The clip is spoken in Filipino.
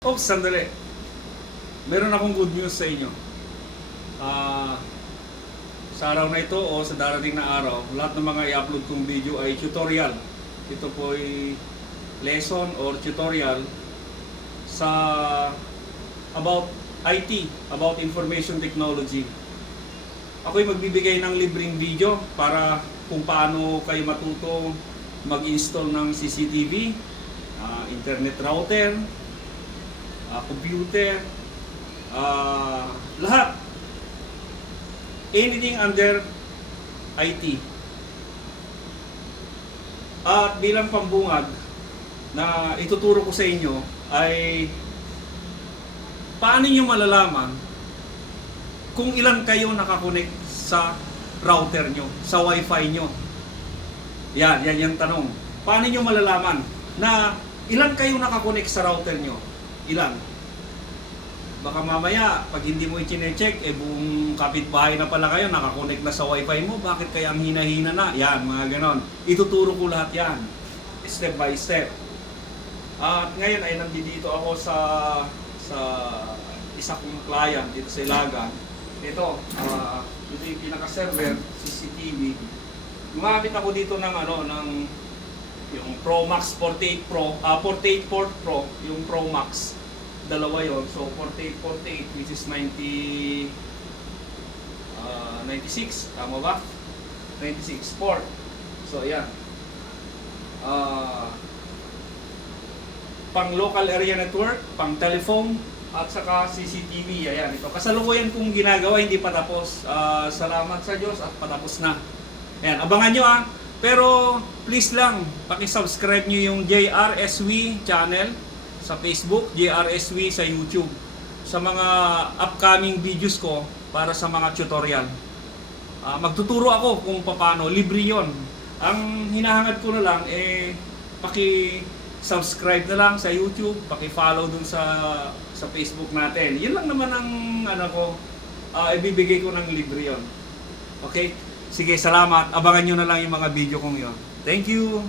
Oops, sandali. Meron akong good news sa inyo. Sa araw na ito o sa darating na araw, lahat ng mga i-upload kong video ay tutorial. Ito po ay lesson or tutorial sa about IT, about information technology. Ako'y magbibigay ng libreng video para kung paano kayo matuto mag-install ng CCTV, internet router, computer, lahat. Anything under IT. At bilang pambungad na ituturo ko sa inyo ay paano nyo malalaman kung ilan kayo nakakonect sa router nyo, sa wifi nyo. Yan yung tanong. Paano nyo malalaman na ilan kayo nakakonect sa router nyo? Ilan? Baka mamaya, pag hindi mo i-check, buong kapitbahay na pala kayo, nakakonect na sa wifi mo, bakit kaya ang hina-hina na? Yan, mga ganon. Ituturo ko lahat yan. Step by step. At ngayon ay nandito ako sa isa kong client dito sa Ilagan. Ito yung pinaka-server, CCTV. Gumamit ako dito ng yung Pro Max 48 Pro, 48 Port Pro, yung Pro Max. Dalawa yon. So 48 which is 96, tama ba? 96 port. So ayan. Pang local area network, pang telephone, at saka CCTV. Ayan, ito. Kasalukuyan kong ginagawa, hindi pa tapos. Salamat sa Diyos at patapos na. Ayan, abangan nyo . Pero please lang, paki-subscribe nyo yung JRSW channel sa Facebook, JRSW sa YouTube, sa mga upcoming videos ko para sa mga tutorial. Magtuturo ako kung paano, libre yon. Ang hinahangad ko na lang paki-subscribe na lang sa YouTube, paki-follow dun sa Facebook natin. Yun lang naman ang ibibigay ko ng libre yon. Okay? Sige, salamat. Abangan nyo na lang yung mga video kong yon. Thank you!